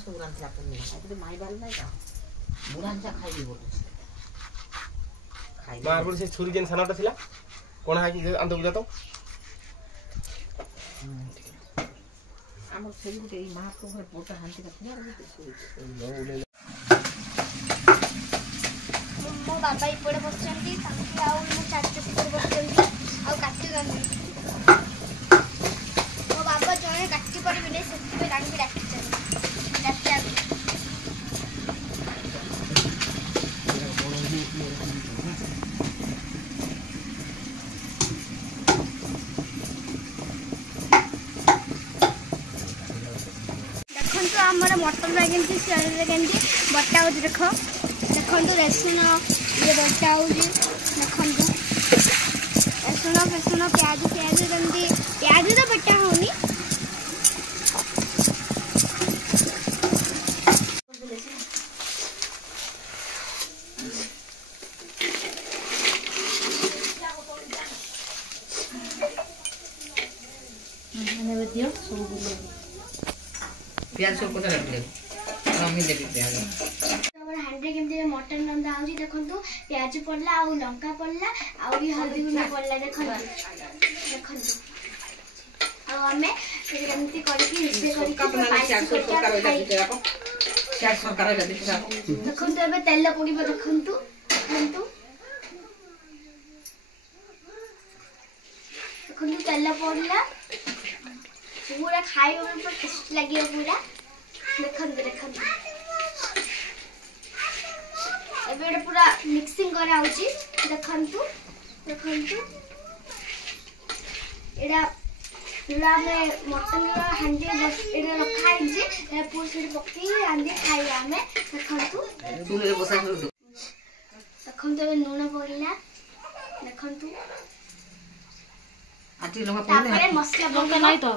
सब रांधला पूर्णिमा आइते माई बाल नाही का बुढांचा खाइबी बोल खाइ मार से छुरी जेन सानाटा थिला कोन हाकी अंत बुझा तो हमर छेली के महाप्रभु घर पोटा हांती का थिला रे मो बाबा इपड़े बसचंती तांकी आउ मो चाचा इपड़े बसचंती आउ काटी गंदी मो बाबा जणे काटी परिबे नै सेति पे रांगी डाकी चली डाक्टर देखंतु हमर मटन लागेंती सेल लागेंती बट्टा हो देखो देखंतु रसुन ये बट्टा हो देखंतु रसुन प्याज गंदी प्याज तो बट्टा होनी मैंने दियो सब प्याज सब कोता रख ले हम देखि प्याज हमर हांडे केमते मटन रंधा आउजी देखंतु प्याज पड़ला आ लंका पड़ला आ हल्दी गुंडा पड़ला देखंतु आ हमें फिर केमती करके मिक्स करके चार सरकार देखंतु एबे तेल पड़िबो देखंतु तेल पड़ला पूरा खाइबो में पूरा टेस्ट लागियो पूरा देखंतु एबे पूरा मिक्सिंग करा होची देखंतु एडा में मटन हांडी बस एडा रखा है जे ए पूरा से पक्की हांडी खाई हमें देखंतु चूल्हे बसा कर देखंतु एबे नून पड़ला देखंतु आटी लगा पड़ले तापरे मसला लंका नहीं तो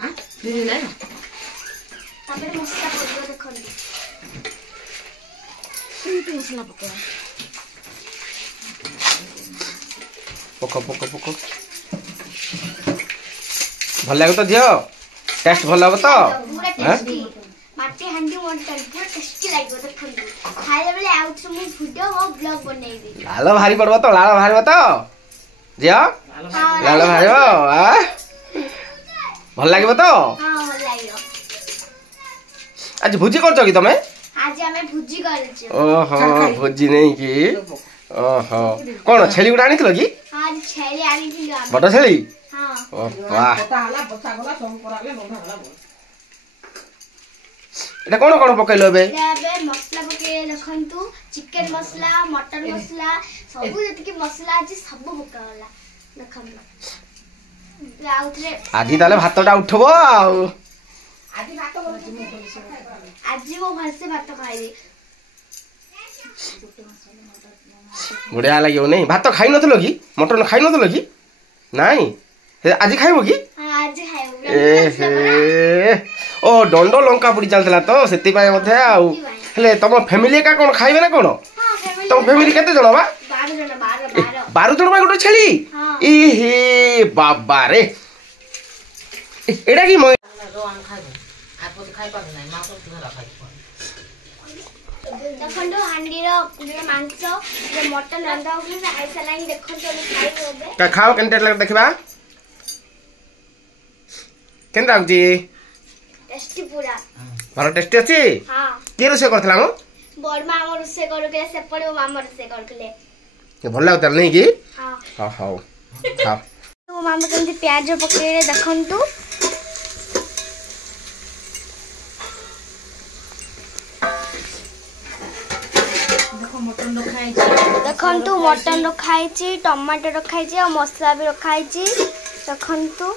हां दीदी नहीं तापरे मसला पड़लो देखंतु इनके मसला पका पको भल लागो तो दियो टेस्ट भल लागो तो पूरा टेस्टी माटी हांडी मटन पूरा टेस्टी लागो देखंतु खाइले बेले आउट से मु वीडियो और ब्लॉग बनेबी लाल भारी पड़बो तो दियो लाल भारी भल लागो तो हां भल लागियो आज भुजी करछो कि तमे आज हमें भुजी करछो ओहो भुजी नहीं की ओहो कोन छेली गुडा आनिथिलो कि आज छेली आनिथिलो हम बड़ छेली हां वाह पता हला बसा गला सब कराले रंधा हला एटा कोन पकैलो बे एबे मसला पके रखंतु चिकन मसला मटन मसला सब जति के मसला आज सब पकावला देखंतु आउथरे आदि ताले भातटा उठबो आउ आज वो भलसे भात खाइबे बढ़िया लगियो नहीं भात खाइ नथलो कि मटन खाइ नथलो कि नाही आज खाइबो कि हां आज खाइबो ए ओ डंडो लंका पुडी चलतला तो सेति पाए मध्ये आउ हेले तम फैमिली का कोन खाइबे ना कोन हां फैमिली तम फैमिली केते जण बा 12 जण 12 जण बा गुटे छेली ए हे बाबा रे एडा की रो आन खाइबो आपो खाइ पाबे नाही मा को तुला खाइ देखंतु हांडी रो मांस जे मटन रंधा होले से आइसा लाइन देखंतु खाइबो बे का खाओ केनते लग देखबा केनता आउजी टेस्टी पूरा भर टेस्टी अछि हां के रोसे करथला मो बड़मा हमर से करके से पड़ो मामर से करले के भल लागत नहीं कि हां हां हां खा तो मामा केमती प्याज पकेरे देखंतु देखंतु मटन रखाई छी टमाटर रखाई छी और मसला भी रखाई छी देखंतु